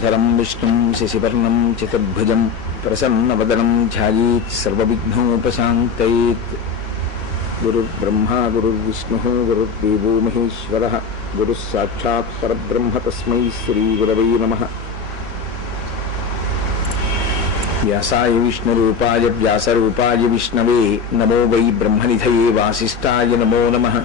धरं विष्णुं शशिवर्णं चतुर्भुजं प्रसन्नवदनं ध्यायेत् सर्वविघ्नोपशान्तयेत्। गुरुर्ब्रह्मा, गुरुर्विष्णु, गुरुर्देव महेश्वर गुरुः साक्षात् परब्रह्म तस्मै श्रीगुरवै नमः। व्यासाय विष्णु व्यासूपा विष्णवे, नमो वै ब्रह्मनिधये वासिष्ठाय नमो नमः।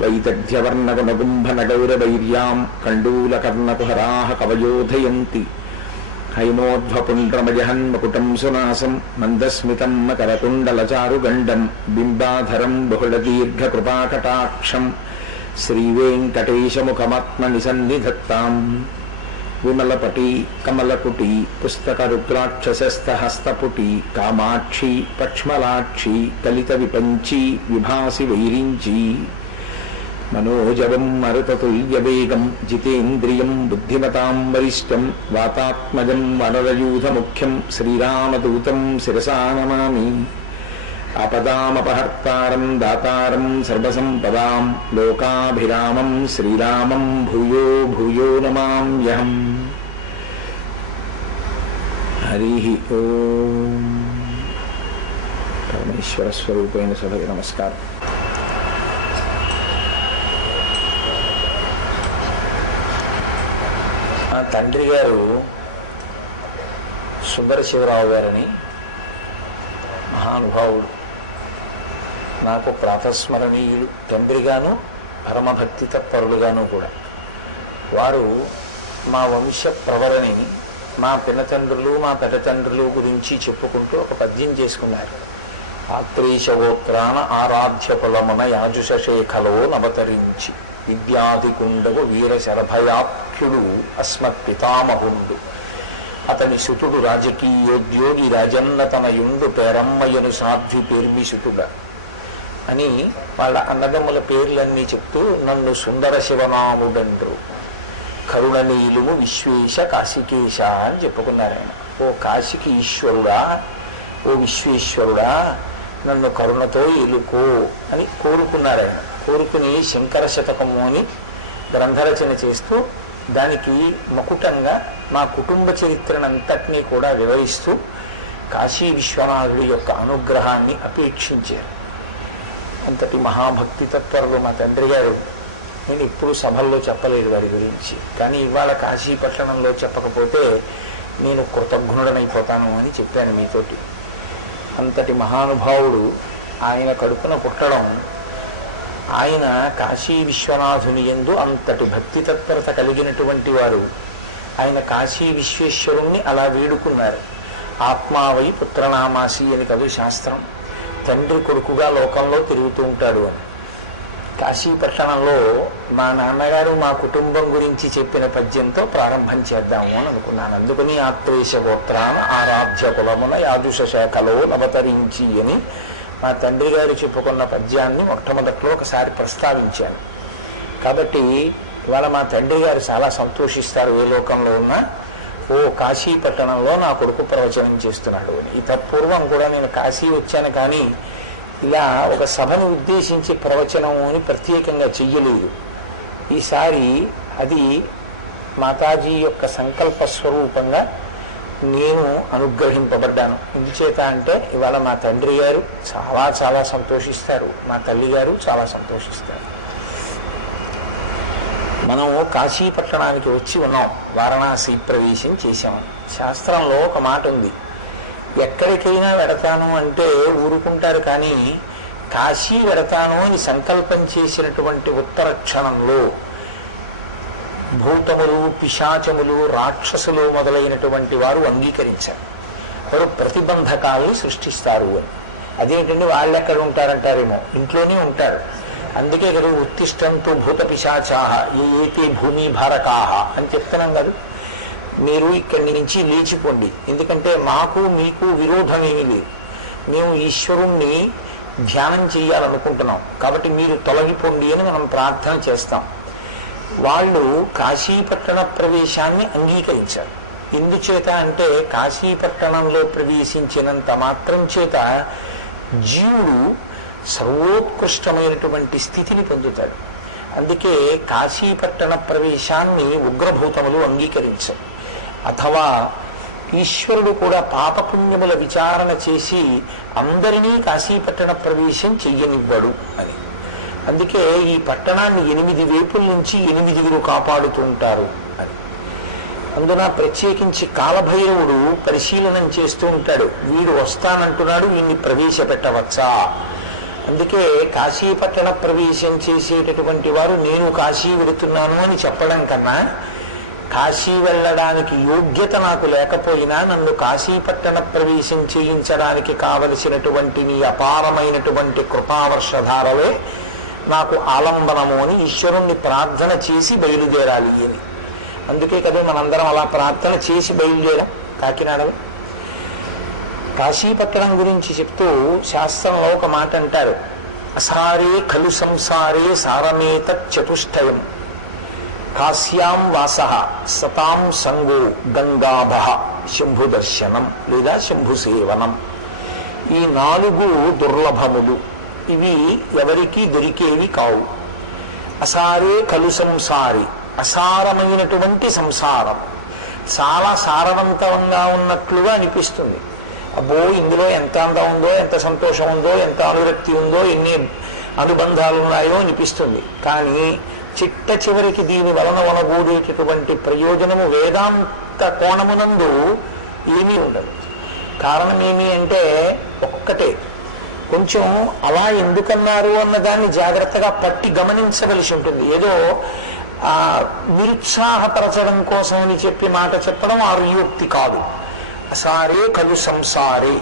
వైదగ్ధ్యవర్ణగుణగుంభనగౌరవైర్యాం కండూలకర్ణకుహరాహ కవయోధయంతి హైమోధ్వపుండ్రమజహన్మకుటం సునాసం మందస్మితం మకరకుండలచారుగండం బింబాధరం బహుళదీర్ఘకృపాకటాక్షం శ్రీవేంకటేశముఖమాత్మని సన్నిధత్తాం విమలపటి కమలకుటి పుస్తకరుద్రాక్షసస్తహస్తపుటి కామాక్షి పక్ష్మలాక్షి కలిత విపంచి విభాసి వైరించి मनोजवं मरुततुल्यवेगं जितेन्द्रियं बुद्धिमतां वरिष्ठं वातात्मजं वनरयूथमुख्यं श्रीरामदूतं शिरसा नमामि। अपदामपहर्तारं दातारं सर्वसम्पदां लोकाभिरामं श्रीरामं भूयो भूयो नमाम्यहम्। हरिः ॐ परमेश्वरस्वरूपेण सभवे नमस्कारः। తండ్రి గారు సుందర శివరావు గారని మహానుభావుడు. నాకు ప్రాతస్మరణీయులు తండ్రిగాను పరమభక్తి తత్పరులుగాను కూడా. వారు మా వంశ ప్రవరణి మా పినతండ్రులు మా పెద్దతండ్రులు గురించి చెప్పుకుంటూ ఒక పద్యం చేసుకున్నారు. ఆత్రేశగోత్రాన ఆరాధ్య కులమున యాజుషేఖలో నవతరించి విద్యాది వీరశరభయాప్ వీర అస్మత్ పితామహుండు అతని శుతుడు రాజకీయోద్యోగి రాజన్న తన యుండు పేరమ్మయ్యను సాధ్వి పేర్మి శుతుడ అని వాళ్ళ అన్నదమ్ముల పేర్లన్నీ చెప్తూ నన్ను సుందర శివనాముడండ్రు. కరుణనీలుము విశ్వేశ కాశికేశ అని చెప్పుకున్నారు ఆయన. ఓ కాశికి ఈశ్వరుడా ఓ విశ్వేశ్వరుడా నన్ను కరుణతో ఎలుకో అని కోరుకున్నారు ఆయన. కోరుకుని శంకర శతకము అని గ్రంథరచన చేస్తూ దానికి మకుటంగా మా కుటుంబ చరిత్రనంతటినీ కూడా వివరిస్తూ కాశీ విశ్వనాథుడి యొక్క అనుగ్రహాన్ని అపేక్షించారు. అంతటి మహాభక్తి తత్పరులు మా తండ్రి గారు నేను ఇప్పుడు సభల్లో చెప్పలేదు వారి గురించి. కానీ ఇవాళ కాశీ పట్టణంలో చెప్పకపోతే నేను కృతజ్ఞుడనైపోతాను అని చెప్పాను మీతోటి. అంతటి మహానుభావుడు ఆయన కడుపున పుట్టడం ఆయన కాశీ విశ్వనాథుని ఎందు అంతటి భక్తి తత్పరత కలిగినటువంటి వారు. ఆయన కాశీ విశ్వేశ్వరుణ్ణి అలా వేడుకున్నారు. ఆత్మావై పుత్రనామాసి అని కవి శాస్త్రం. తండ్రి కొడుకుగా లోకంలో తిరుగుతూ ఉంటాడు అని. కాశీ పట్టణంలో మా నాన్నగారు మా కుటుంబం గురించి చెప్పిన పద్యంతో ప్రారంభం చేద్దాము అని అనుకున్నాను. అందుకని ఆత్రేశ గోత్రాన ఆరాధ్య కులమున యాజుష శాఖలో అవతరించి అని మా తండ్రి గారు చెప్పుకున్న పద్యాన్ని మొట్టమొదట్లో ఒకసారి ప్రస్తావించాను. కాబట్టి ఇవాళ మా తండ్రి గారు చాలా సంతోషిస్తారు ఏ లోకంలో ఉన్నా. ఓ కాశీ పట్టణంలో నా కొడుకు ప్రవచనం చేస్తున్నాడు అని. ఈ తత్పూర్వం కూడా నేను కాశీ వచ్చాను కానీ ఇలా ఒక సభను ఉద్దేశించి ప్రవచనం అని ప్రత్యేకంగా చెయ్యలేదు. ఈసారి అది మాతాజీ యొక్క సంకల్ప స్వరూపంగా నేను అనుగ్రహింపబడ్డాను. ఎందుచేత అంటే ఇవాళ మా తండ్రి గారు చాలా చాలా సంతోషిస్తారు. మా తల్లి గారు చాలా సంతోషిస్తారు. మనం కాశీ పట్టణానికి వచ్చి ఉన్నాం. వారణాసి ప్రవేశం చేశాము శాస్త్రంలో ఒక మాట ఉంది. ఎక్కడికైనా వెడతాను అంటే ఊరుకుంటారు కానీ కాశీ వెడతాను అని సంకల్పం చేసినటువంటి ఉత్తర క్షణంలో భూతములు పిశాచములు రాక్షసులు మొదలైనటువంటి వారు అంగీకరించారు. వారు ప్రతిబంధకాలను సృష్టిస్తారు అని. అదేంటంటే వాళ్ళు ఎక్కడ ఉంటారంటారేమో? ఇంట్లోనే ఉంటారు. అందుకే కదా ఉత్తిష్టంతో భూత పిశాచాహ ఏ ఏతే భూమి భారకాహ అని చెప్తున్నాం కాదు. మీరు ఇక్కడి నుంచి లేచిపోండి. ఎందుకంటే మాకు మీకు విరోధం ఏమీ లేదు. మేము ఈశ్వరుణ్ణి ధ్యానం చేయాలనుకుంటున్నాం. కాబట్టి మీరు తొలగిపోండి అని మనం ప్రార్థన చేస్తాం. వాళ్ళు కాశీపట్టణ ప్రవేశాన్ని అంగీకరించారు. ఎందుచేత అంటే కాశీపట్టణంలో ప్రవేశించినంత మాత్రం చేత జీవుడు సర్వోత్కృష్టమైనటువంటి స్థితిని పొందుతాడు. అందుకే కాశీపట్టణ ప్రవేశాన్ని ఉగ్రభూతములు అంగీకరించారు. అథవా ఈశ్వరుడు కూడా పాపపుణ్యముల విచారణ చేసి అందరినీ కాశీపట్టణ ప్రవేశం చెయ్యనివ్వడు అని. అందుకే ఈ పట్టణాన్ని ఎనిమిది వైపుల నుంచి ఎనిమిదిగురు కాపాడుతూ ఉంటారు అని. అందున ప్రత్యేకించి కాలభైరవుడు పరిశీలనం చేస్తూ ఉంటాడు. వీడు వస్తానంటున్నాడు వీడిని ప్రవేశపెట్టవచ్చా? అందుకే కాశీపట్టణ ప్రవేశం చేసేటటువంటి వారు నేను కాశీ వెళుతున్నాను అని చెప్పడం కన్నా కాశీ వెళ్ళడానికి యోగ్యత నాకు లేకపోయినా నన్ను కాశీపట్టణ ప్రవేశం చేయించడానికి కావలసినటువంటి నీ అపారమైనటువంటి కృపావర్షధారలే నాకు ఆలంబనము అని ఈశ్వరుణ్ణి ప్రార్థన చేసి బయలుదేరాలి అని. అందుకే కదా మనందరం అలా ప్రార్థన చేసి బయలుదేరాం కాకినాడలో. కాశీపట్టణం గురించి చెప్తూ శాస్త్రంలో ఒక మాట అంటారు. అసారే ఖలు సంసారే సారమేత చతుష్టయం. కాశ్యాం వాస సతాం సంగో గంగాభ శంభు దర్శనం లేదా శంభు సేవనం. ఈ నాలుగు దుర్లభములు. ఇవి ఎవరికీ దొరికేవి కావు. అసారే కలు సంసారి అసారమైనటువంటి సంసారం. చాలా సారవంతంగా ఉన్నట్లుగా అనిపిస్తుంది. అబ్బో ఇందులో ఎంత అందం ఉందో ఎంత సంతోషం ఉందో ఎంత అనురక్తి ఉందో ఎన్ని అనుబంధాలు ఉన్నాయో అనిపిస్తుంది. కానీ చిట్ట చివరికి దీని వలన వనగూడేటటువంటి ప్రయోజనము వేదాంత కోణమునందు ఏమీ ఉండదు. కారణం ఏమి అంటే ఒక్కటే కొంచెం అలా ఎందుకన్నారు అన్న దాన్ని జాగ్రత్తగా పట్టి గమనించవలసి ఉంటుంది. ఏదో ఆ నిరుత్సాహపరచడం కోసం అని చెప్పి మాట చెప్పడం ఆ కాదు. సారే కలు సంసారే.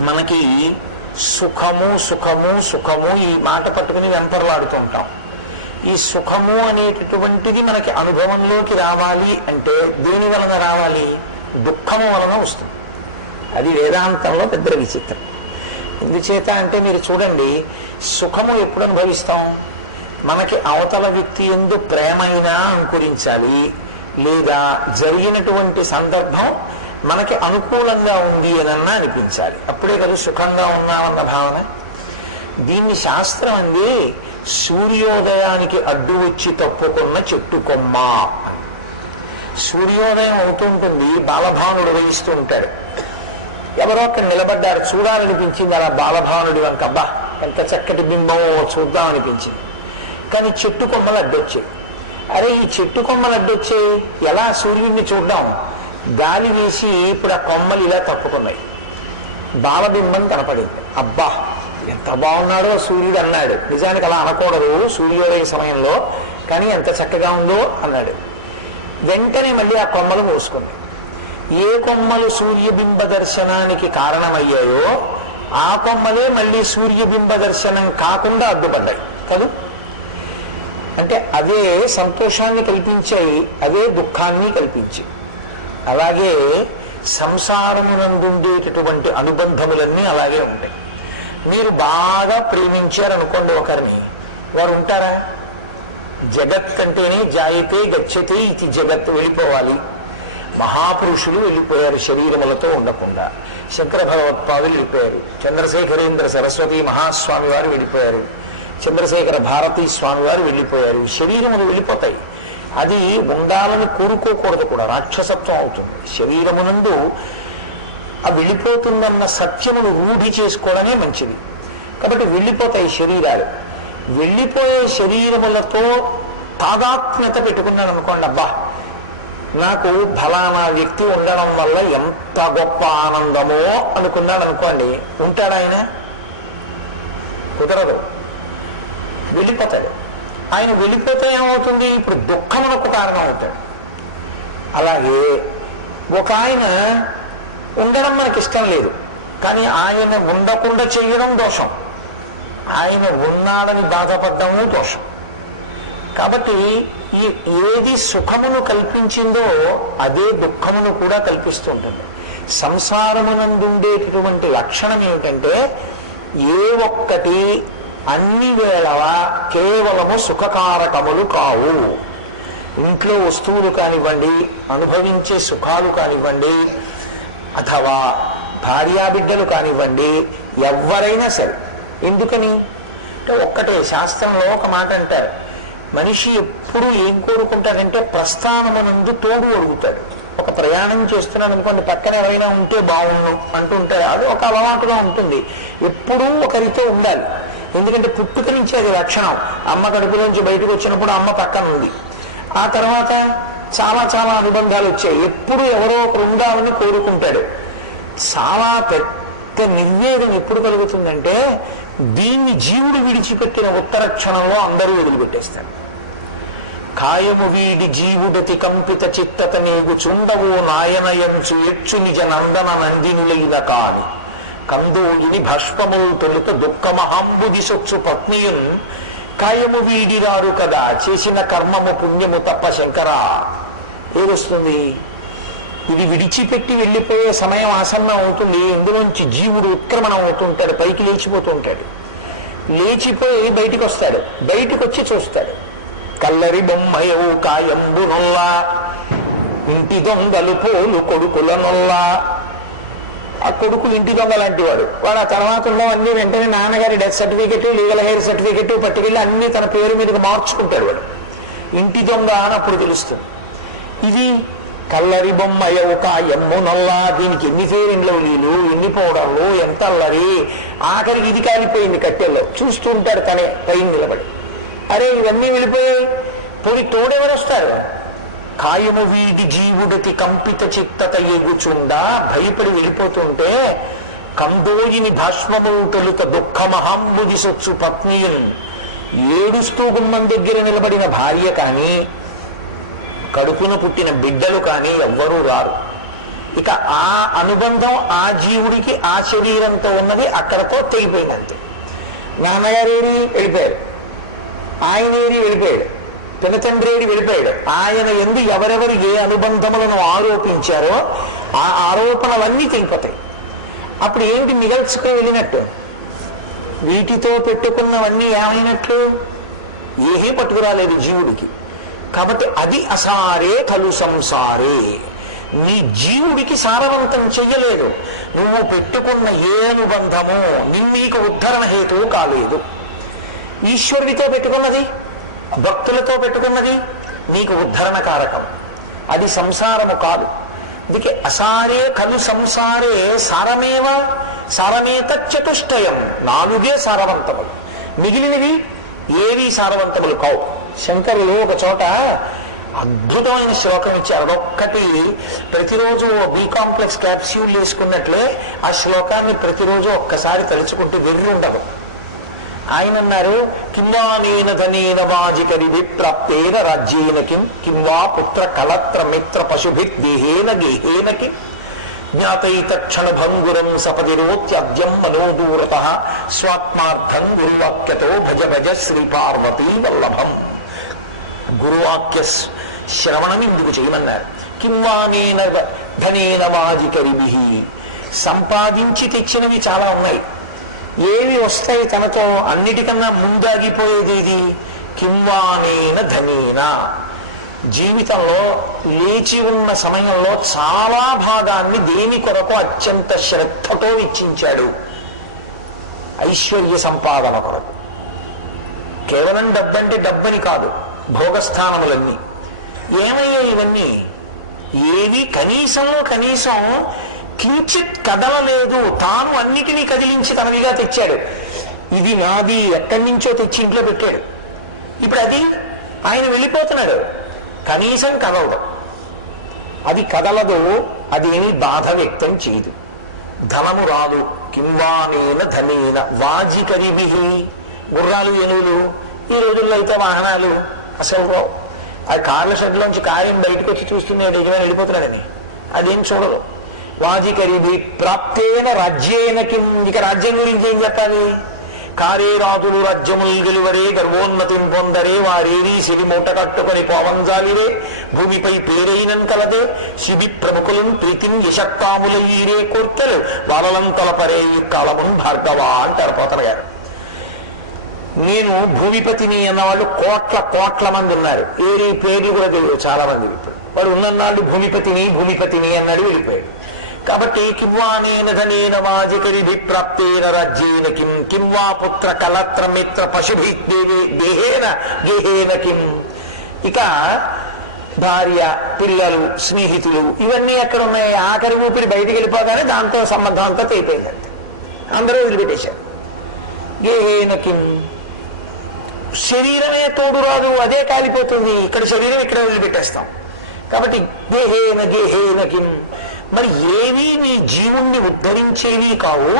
మనకి సుఖము సుఖము సుఖము ఈ మాట పట్టుకుని వెంపర్లాడుతూ ఉంటాం. ఈ సుఖము అనేటటువంటిది మనకి అనుభవంలోకి రావాలి అంటే దేని వలన రావాలి? దుఃఖము వలన వస్తుంది. అది వేదాంతంలో పెద్ద విచిత్రం. ఎందుచేత అంటే మీరు చూడండి సుఖము ఎప్పుడు అనుభవిస్తాం? మనకి అవతల వ్యక్తి ఎందు ప్రేమైనా అంకురించాలి. లేదా జరిగినటువంటి సందర్భం మనకి అనుకూలంగా ఉంది అనన్నా అనిపించాలి. అప్పుడే కదా సుఖంగా ఉన్నామన్న భావన. దీన్ని శాస్త్రం అంది సూర్యోదయానికి అడ్డు వచ్చి తప్పుకున్న చెట్టు కొమ్మ. అని. సూర్యోదయం అవుతుంటుంది బాలభానుడు వహిస్తూ ఉంటాడు. ఎవరో అక్కడ నిలబడ్డారు. చూడాలనిపించింది అలా బాలభానుడి వంక. అబ్బా ఎంత చక్కటి బింబమో చూద్దాం అనిపించింది కానీ చెట్టు కొమ్మలు అడ్డొచ్చాయి. అరే ఈ చెట్టు కొమ్మలు అడ్డొచ్చాయి. ఎలా సూర్యుడిని చూడడం? గాలి వేసి ఇప్పుడు ఆ కొమ్మలు ఇలా తప్పుకున్నాయి. బాలబింబం కనపడింది. అబ్బా ఎంత బాగున్నాడో సూర్యుడు అన్నాడు. నిజానికి అలా అనకూడదు సూర్యోదయ సమయంలో. కానీ ఎంత చక్కగా ఉందో అన్నాడు. వెంటనే మళ్ళీ ఆ కొమ్మలు మూసుకుంది. ఏ కొమ్మలు సూర్యబింబ దర్శనానికి కారణమయ్యాయో ఆ కొమ్మలే మళ్ళీ సూర్యబింబ దర్శనం కాకుండా అడ్డుపడ్డాయి కదా? అంటే అదే సంతోషాన్ని కల్పించాయి అదే దుఃఖాన్ని కల్పించాయి. అలాగే సంసారమునందుండేటటువంటి అనుబంధములన్నీ అలాగే ఉంటాయి మీరు బాగా ప్రేమించారనుకోండి ఒకరిని. వారు ఉంటారా జగత్ అంటేనే జాయితే గచ్చతే ఇది జగత్ వెళ్ళిపోవాలి. మహాపురుషులు వెళ్ళిపోయారు శరీరములతో ఉండకుండా. శంకర భగవత్పాదులు వెళ్ళిపోయారు. చంద్రశేఖరేంద్ర సరస్వతి మహాస్వామి వారు వెళ్ళిపోయారు. చంద్రశేఖర భారతీ స్వామి వారు వెళ్ళిపోయారు. శరీరములు వెళ్ళిపోతాయి. అది ఉండాలని కోరుకోకూడదు కూడా. రాక్షసత్వం అవుతుంది. శరీరమునందు ఆ వెళ్ళిపోతుందన్న సత్యమును రూఢి చేసుకోవడమే మంచిది. కాబట్టి వెళ్ళిపోతాయి శరీరాలు. వెళ్ళిపోయే శరీరములతో తాదాత్మ్యత పెట్టుకున్నాను అనుకోండి అబ్బా! నాకు ఫలానా వ్యక్తి ఉండడం వల్ల ఎంత గొప్ప ఆనందమో అనుకున్నాడు అనుకోండి ఉంటాడు ఆయన? కుదరదు. వెళ్ళిపోతాడు. ఆయన వెళ్ళిపోతే ఏమవుతుంది? ఇప్పుడు దుఃఖమునకు కారణం అవుతాడు. అలాగే ఒక ఆయన ఉండడం మనకి ఇష్టం లేదు. కానీ ఆయన ఉండకుండా చేయడం దోషం. ఆయన ఉన్నాడని బాధపడ్డము దోషం. కాబట్టి ఈ ఏది సుఖమును కల్పించిందో అదే దుఃఖమును కూడా కల్పిస్తూ ఉంటుంది. సంసారమునందుండేటటువంటి లక్షణం ఏమిటంటే ఏ ఒక్కటి అన్ని వేళవ కేవలము సుఖకారకములు కావు. ఇంట్లో వస్తువులు కానివ్వండి అనుభవించే సుఖాలు కానివ్వండి అథవా భార్యాబిడ్డలు కానివ్వండి ఎవరైనా సరే. ఎందుకని? అంటే ఒక్కటే శాస్త్రంలో ఒక మాట అంటారు. మనిషి ఎప్పుడు ఏం కోరుకుంటాడంటే ప్రస్థానమునందు తోడు అడుగుతాడు ఒక ప్రయాణం చేస్తున్నాడు అనుకోండి పక్కన ఎవరైనా ఉంటే బాగుండు అంటుంటాడు అది ఒక అలవాటుగా ఉంటుంది. ఎప్పుడూ ఒకరితో ఉండాలి. ఎందుకంటే పుట్టుక నుంచి అది లక్షణం. అమ్మ కడుపులోంచి బయటకు వచ్చినప్పుడు అమ్మ పక్కన ఉంది. ఆ తర్వాత చాలా చాలా అనుబంధాలు వచ్చాయి. ఎప్పుడు ఎవరో ఒకరు ఉండాలని కోరుకుంటాడు. చాలా పెద్ద నిర్వేదం ఎప్పుడు కలుగుతుందంటే దీన్ని జీవుడు విడిచిపెట్టిన ఉత్తర క్షణంలో అందరూ వదిలిపెట్టేస్తారు. కాయము వీడి జీవుడతి కంపిత చిత్తత నీగు చుండవు నాయనయంచు ఎచ్చు నిజ నందన నందినులైన కాని. కందోగిని భస్మములు తొలుత దుఃఖమహాంబుది సొచ్చు పత్నియున్ కాయము వీడిరారు కదా చేసిన కర్మము పుణ్యము తప్ప శంకరా. ఏదొస్తుంది ఇది విడిచిపెట్టి వెళ్ళిపోయే సమయం ఆసన్నం అవుతుంది ఇందులోంచి జీవుడు ఉత్క్రమణం అవుతుంటాడు పైకి లేచిపోతూ ఉంటాడు. లేచిపోయి బయటికి వస్తాడు బయటకు వచ్చి చూస్తాడు. కల్లరి బొమ్మయవు కాయంబు నొల్లా ఇంటి దొంగలు పోలు కొడుకుల నొల్లా ఆ కొడుకు ఇంటి దొంగ లాంటి వాడు వాడు ఆ తర్వాత ఉన్నవన్నీ వెంటనే నాన్నగారి death certificate legal heir certificate పట్టుకెళ్ళి అన్ని తన పేరు మీదకి మార్చుకుంటాడు వాడు. ఇంటి దొంగ అని అప్పుడు తెలుస్తుంది. ఇది కల్లరి బొమ్మ ఒక ఎమ్ము నల్లా దీనికి ఎన్ని ఫేరిండ్లు నీళ్ళు ఎన్ని పౌడర్లు ఎంత అల్లరి? ఆఖరికి ఇది కాలిపోయింది కట్టెల్లో. చూస్తూ ఉంటాడు తనే పైన నిలబడి. అరే ఇవన్నీ వెళ్ళిపోయాయి పోయి తోడెవరు వస్తారు కాయము వీటి జీవుడికి కంపిత చిత్తత ఎగుచుండా భయపడి వెళ్ళిపోతుంటే కందోయిని భాష్మము తొలుత దుఃఖమహాంబుది సొచ్చు పత్నియున్. ఏడుస్తూ గుమ్మం దగ్గర నిలబడిన భార్య కానీ కడుపున పుట్టిన బిడ్డలు కానీ ఎవ్వరూ రారు. ఇక ఆ అనుబంధం ఆ జీవుడికి ఆ శరీరంతో ఉన్నది అక్కడతో తెగిపోయినంతే నాన్నగారు వెళ్ళిపోయారు. ఆయనేరి వెళ్ళిపోయాడు. పినతండ్రేడి వెళ్ళిపోయాడు. ఆయన ఎందు ఎవరెవరు ఏ అనుబంధములను ఆరోపించారో ఆ ఆరోపణలన్నీ తెగిపోతాయి అప్పుడు ఏంటి మిగల్చుకుని వెళ్ళినట్టు? వీటితో పెట్టుకున్నవన్నీ ఏమైనట్లు? ఏమీ పట్టుకురాలేదు జీవుడికి. కాబట్టి అది అసారే కలు సంసారే. నీ జీవుడికి సారవంతం చెయ్యలేదు. నువ్వు పెట్టుకున్న ఏ అనుబంధము నిన్నీకు ఉద్ధరణ హేతువు కాలేదు. ఈశ్వరుడితో పెట్టుకున్నది భక్తులతో పెట్టుకున్నది నీకు ఉద్ధరణ కారకం అది సంసారము కాదు. అందుకే అసారే కలు సంసారే సారమేవ సారమేత చతుష్టయం. నాలుగే సారవంతములు. మిగిలినవి ఏవి సారవంతములు కావు. శంకరులు ఒక చోట అద్భుతమైన శ్లోకం ఇచ్చారు. అదొక్కటి ప్రతిరోజు బి కాంప్లెక్స్ క్యాప్స్యూల్ వేసుకున్నట్లే ఆ శ్లోకాన్ని ప్రతిరోజు ఒక్కసారి తలుచుకుంటే వెర్రి ఉండదు. ఆయన అన్నారు కింవా నేన ధనేన వాజికరిభి ప్రాప్తేన రాజ్యేన కిం కింవా పుత్ర కలత్ర మిత్ర పశుభిత్ దేహేన గేహేనకి జ్ఞాతైత క్షణ భంగురం సపదిరోత్యద్యం మనోదూరత స్వాత్మార్థం గురువాక్యతో భజ భజ శ్రీ పార్వతీ వల్లభం. గురువాక్య శ్రవణం ఇందుకు చేయమన్నారు. కింవా ధనేన వాజికరిభి సంపాదించి తెచ్చినవి చాలా ఉన్నాయి. ఏవి వస్తాయి తనతో? అన్నిటికన్నా ముందాగిపోయేది ఇది కింవానేన ధనేన. జీవితంలో లేచి ఉన్న సమయంలో చాలా భాగాన్ని దేని కొరకు అత్యంత శ్రద్ధతో ఇచ్చించాడు? ఐశ్వర్య సంపాదన కొరకు. కేవలం డబ్బంటే డబ్బని కాదు భోగస్థానములన్నీ. ఏమయ్యాయి ఇవన్నీ? ఏవి? కనీసంలో కనీసం కించిత్ కదలలేదు. తాను అన్నిటినీ కదిలించి తనవిగా తెచ్చాడు. ఇది నాది ఎక్కడి నుంచో తెచ్చి ఇంట్లో పెట్టాడు. ఇప్పుడు అది ఆయన వెళ్ళిపోతున్నాడు. కనీసం కదలదు. అది కదలదు అది ఏమీ బాధ వ్యక్తం చేయదు. ధనము రాదు. కింవానేన ధనేన. వాజికరిభి గుర్రాలు ఎనువులు. ఈ రోజుల్లో అయితే వాహనాలు అసలు రావు. ఆ కార్ల షెడ్లోంచి కార్యం బయటకు వచ్చి చూస్తున్నాడు యజమాని వెళ్ళిపోతున్నాడని. అదేం చూడదు వాజికరిది ప్రాప్తేన రాజ్యేన కిం. ఇక రాజ్యం గురించి ఏం చెప్పాలి? కారేరాదులు రాజ్యములు గెలువరే గర్వోన్నతి పొందరే వారేరి శివి మూట కట్టుకొని పోవంజాలిరే భూమిపై పేరైనం కలదే శిబి ప్రముఖులను ప్రీతిని యశక్కాములయ్యే కోర్తలు వాళ్ళం తలపరే ఈ కాలమున్ భార్గవ అంటారు పోతన గారు. నేను భూమిపతిని అన్నవాళ్ళు కోట్ల కోట్ల మంది ఉన్నారు. ఏరి పేర్లు కూడా తెలియదు చాలా మంది ఇప్పుడు. వాడు ఉన్నన్నాళ్ళు భూమిపతిని భూమిపతిని అన్నాడు వెళ్ళిపోయాడు. కాబట్టి కింవానేన ధనేన వాజికరిభి ప్రాప్తేన రాజ్యేన కిం కింవా పుత్ర కలత్ర మిత్ర పశుభి దేహేన గేహేన కిం. ఇక భార్య పిల్లలు స్నేహితులు ఇవన్నీ ఎక్కడ ఉన్నాయి ఆఖరి ఊపిరి బయటికి వెళ్ళిపోగానే దాంతో సంబంధం అంతా తెగిపోయింది అందరూ వదిలిపెట్టేశారు. గేహేన కిం. శరీరమే తోడు రాదు అదే కాలిపోతుంది. ఇక్కడ శరీరం ఇక్కడ వదిలిపెట్టేస్తాం. కాబట్టి గేహేన గేహేన కిం. మరి ఏవి నీ జీవుణ్ణి ఉద్ధరించేవి కావు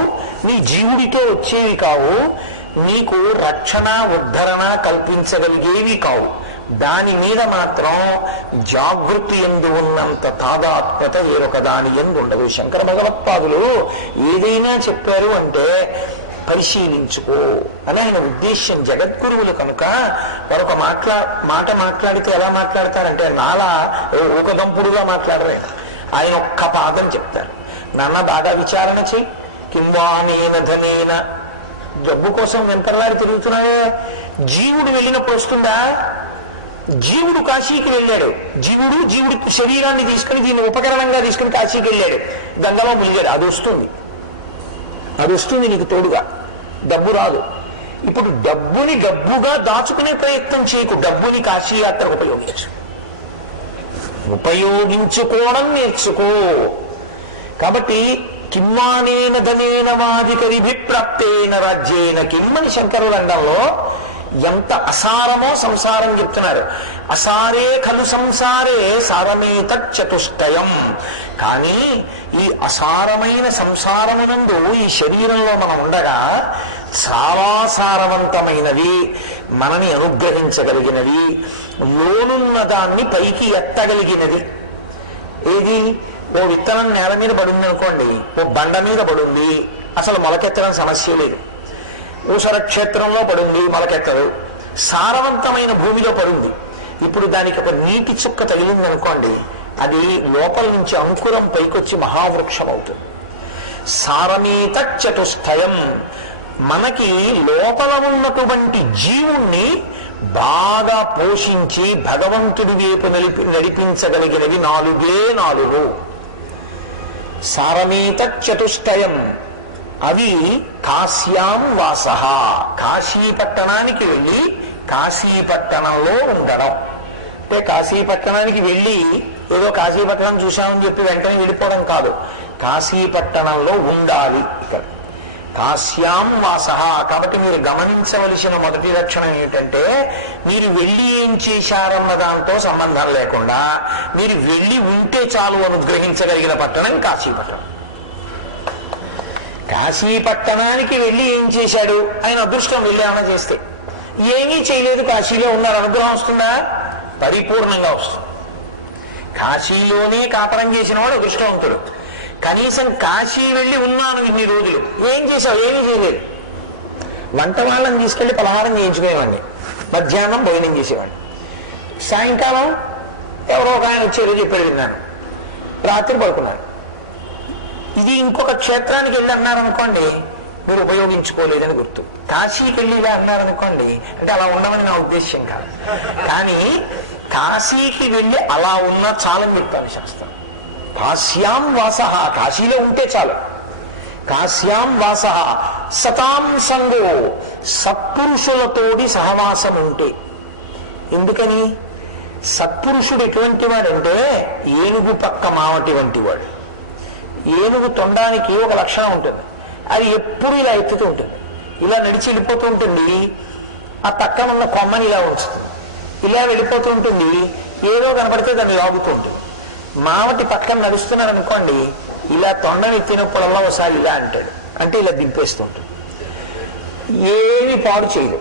నీ జీవుడితో వచ్చేవి కావు నీకు రక్షణ ఉద్ధరణ కల్పించగలిగేవి కావు. దాని మీద మాత్రం జాగృతి ఎందు ఉన్నంత తాదాత్మత వేరొక దాని ఎందు ఉండదు. శంకర భగవత్పాదులు ఏదైనా చెప్పారు అంటే పరిశీలించుకో అని ఆయన ఉద్దేశ్యం జగద్గురువులు కనుక మరొక మాట్లా మాట మాట్లాడితే ఎలా మాట్లాడతారంటే నాలా ఊకదంపుడుగా మాట్లాడరే ఆయన ఒక్క పాదం చెప్తారు. నాన్న బాగా విచారణ చెయ్యి. కింవానేన ధనేన. జబ్బు కోసం వెంకర్లాడి తిరుగుతున్నావే జీవుడు వెళ్ళినప్పుడు వస్తుందా జీవుడు కాశీకి వెళ్ళాడు. జీవుడు జీవుడి శరీరాన్ని తీసుకుని దీన్ని ఉపకరణంగా తీసుకుని కాశీకి వెళ్ళాడు. గంగలో ములిగాడు అది వస్తుంది. అది వస్తుంది నీకు తోడుగా. డబ్బు రాదు. ఇప్పుడు డబ్బుని డబ్బుగా దాచుకునే ప్రయత్నం చేయకు. డబ్బుని కాశీ యాత్రకు ఉపయోగించు. ఉపయోగించుకోవడం నేర్చుకో. కాబట్టి కిమ్మానేన ధనేన వాదికరిభిప్రాప్తేన రాజ్యేన కిమ్మని శంకరుడు అండంలో ఎంత అసారమో సంసారం చెప్తున్నారు. అసారే ఖలు సంసారే సారమేత చతుష్టయం. కానీ ఈ అసారమైన సంసారమునందు ఈ శరీరంలో మనం ఉండగా చాలా సారవంతమైనవి మనని అనుగ్రహించగలిగినవి లోనున్న దాన్ని పైకి ఎత్తగలిగినది ఏది? ఓ విత్తనం నేల మీద పడింది అనుకోండి ఓ బండ మీద పడుంది అసలు మొలకెత్తడం సమస్య లేదు. ఊసర క్షేత్రంలో పడుంది మొలకెత్తదు. సారవంతమైన భూమిలో పడుంది. ఇప్పుడు దానికి ఒక నీటి చుక్క తగిలింది అనుకోండి అది లోపల నుంచి అంకురం పైకొచ్చి మహావృక్షం అవుతుంది. సారమీత చతుష్టయం మనకి లోపల ఉన్నటువంటి జీవుణ్ణి బాగా పోషించి భగవంతుడి వైపు నడిపి నడిపించగలిగినవి నాలుగే నాలుగు. సారమేత చతుష్టయం. అవి కాశ్యాం వాస. కాశీ పట్టణానికి వెళ్ళి కాశీ పట్టణంలో ఉండడం. అంటే కాశీ పట్టణానికి వెళ్ళి ఏదో కాశీ పట్టణం చూశామని చెప్పి వెంటనే వెళ్ళిపోవడం కాదు. కాశీ పట్టణంలో ఉండాలి. తాస్యాం వాసహ కాబట్టి మీరు గమనించవలసిన మొదటి లక్షణం ఏమిటంటే మీరు వెళ్ళి ఏం చేశారన్న దాంతో సంబంధం లేకుండా మీరు వెళ్ళి ఉంటే చాలు అనుగ్రహించగలిగిన పట్టణం కాశీ పట్టణం కాశీ పట్టణానికి వెళ్ళి ఏం చేశాడు? ఆయన అదృష్టం వెళ్ళి చేస్తే. ఏమీ చేయలేదు కాశీలో ఉన్నారు. అనుగ్రహం వస్తుందా? పరిపూర్ణంగా వస్తుంది. కాశీలోనే కాపరం చేసిన వాడు అదృష్టవంతుడు. కనీసం కాశీ వెళ్ళి ఉన్నాను ఇన్ని రోజులు. ఏం చేశావు? ఏమీ చేయలేదు. వంట వాళ్ళని తీసుకెళ్ళి పలహారం చేయించుకునేవాడిని. మధ్యాహ్నం భోజనం చేసేవాడిని. సాయంకాలం ఎవరో ఒక ఆయన వచ్చారు చెప్పాడు విన్నాను. రాత్రి పడుకున్నాను. ఇది ఇంకొక క్షేత్రానికి వెళ్ళి అన్నారనుకోండి మీరు ఉపయోగించుకోలేదని గుర్తు. కాశీకి వెళ్ళి ఇలా అన్నారనుకోండి అంటే అలా ఉండమని నా ఉద్దేశ్యం కాదు. కానీ కాశీకి వెళ్ళి అలా ఉన్నా చాలని చెప్తాను శాస్త్రం. కాశ్యాం వాస. కాశీలో ఉంటే చాలు. కాశ్యాం వాస. సతాం సంగో. సత్పురుషులతోటి సహవాసం ఉంటే. ఎందుకని? సత్పురుషుడు ఎటువంటి వాడంటే ఏనుగు పక్క మావటి వంటి వాడు. ఏనుగు తొండానికి ఒక లక్షణం ఉంటుంది. అది ఎప్పుడు ఇలా ఎత్తుతూ ఉంటుంది. ఇలా నడిచి వెళ్ళిపోతూ ఉంటుంది. ఆ పక్కన ఉన్న కొమ్మని ఇలా ఉంచుతుంది. ఇలా వెళ్ళిపోతూ ఉంటుంది. ఏదో కనపడితే దాన్ని లాగుతూ ఉంటుంది. మావటి పక్కన నడుస్తున్నాడు అనుకోండి ఇలా తొండని ఎత్తినప్పుడల్లా ఒకసారి ఇలా అంటాడు. అంటే ఇలా దింపేస్తుంటాడు. ఏమి పాడు చేయదు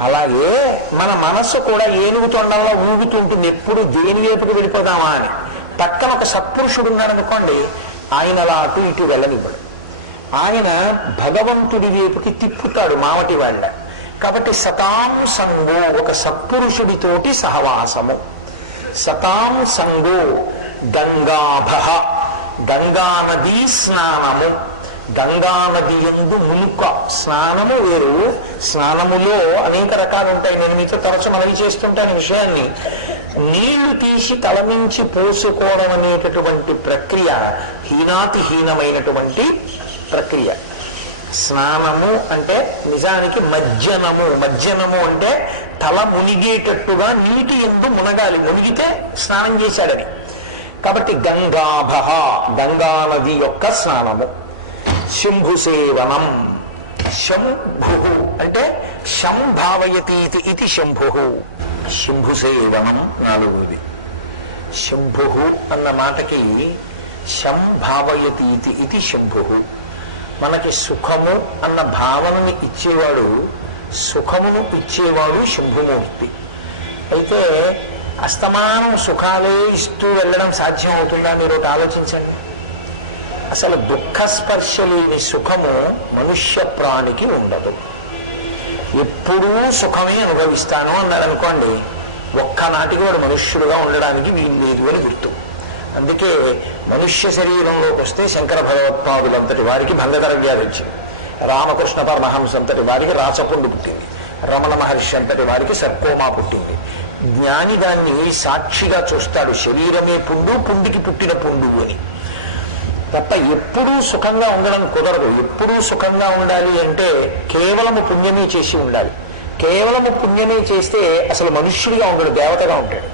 అలాగే మన మనస్సు కూడా ఏనుగు తొండంలో ఊగుతుంటుంది ఎప్పుడు దేని వైపుకి వెళ్ళిపోదామా అని. పక్కన ఒక సత్పురుషుడు ఉన్నాడనుకోండి ఆయన అలా అటు ఇటు వెళ్ళనివ్వడు. ఆయన భగవంతుడి వైపుకి తిప్పుతాడు మావటి వాళ్ళ. కాబట్టి సతాం సంగో ఒక సత్పురుషుడితోటి సహవాసము. సతాం సంగో దంగాభ గంగానదీ స్నానము. గంగా నది ఎందు మునుక. స్నానము వేరు. స్నానములో అనేక రకాలు ఉంటాయి నేను మీతో తరచు మనవి చేస్తుంటాను విషయాన్ని. నీళ్ళు తీసి తలమించి పోసుకోవడం అనేటటువంటి ప్రక్రియ హీనాతి హీనమైనటువంటి ప్రక్రియ. స్నానము అంటే నిజానికి మజ్జనము. మజ్జనము అంటే తల మునిగేటట్టుగా నీటి ఎందు మునగాలి. మునిగితే స్నానం చేశాడని. కాబట్టి గంగాభ గంగా నది యొక్క స్నానము. శంభు సేవనం శంభు అంటే శంభావయతీతి ఇది శంభు. శంభు సేవనం నాలుగోది. శంభు అన్న మాటకి శంభావయతీతి ఇది శంభు. మనకి సుఖము అన్న భావనని ఇచ్చేవాడు సుఖమును ఇచ్చేవాడు శంభుమూర్తి. అయితే అస్తమానం సుఖాలే ఇస్తూ వెళ్ళడం సాధ్యం అవుతుందా మీరు ఒకటి ఆలోచించండి. అసలు దుఃఖస్పర్శ లేని సుఖము మనుష్య ప్రాణికి ఉండదు. ఎప్పుడూ సుఖమే అనుభవిస్తాను అన్నాడు అనుకోండి. ఒక్కనాటికి వాడు మనుష్యుడుగా ఉండడానికి వీలు లేదు అని గుర్తు. అందుకే మనుష్య శరీరంలోకి వస్తే శంకర భగవత్పాదులంతటి వారికి భంగధర వచ్చింది రామకృష్ణ పరమహంస అంతటి వారికి రాచపుండు పుట్టింది రమణ మహర్షి అంతటి వారికి సర్కోమా పుట్టింది జ్ఞాని దాన్ని సాక్షిగా చూస్తాడు. శరీరమే పుండు పుండికి పుట్టిన పుండు అని. తప్ప ఎప్పుడూ సుఖంగా ఉండడం కుదరదు. ఎప్పుడూ సుఖంగా ఉండాలి అంటే కేవలము పుణ్యమే చేసి ఉండాలి. కేవలము పుణ్యమే చేస్తే అసలు మనుష్యుడిగా ఉండడు దేవతగా ఉంటాడు.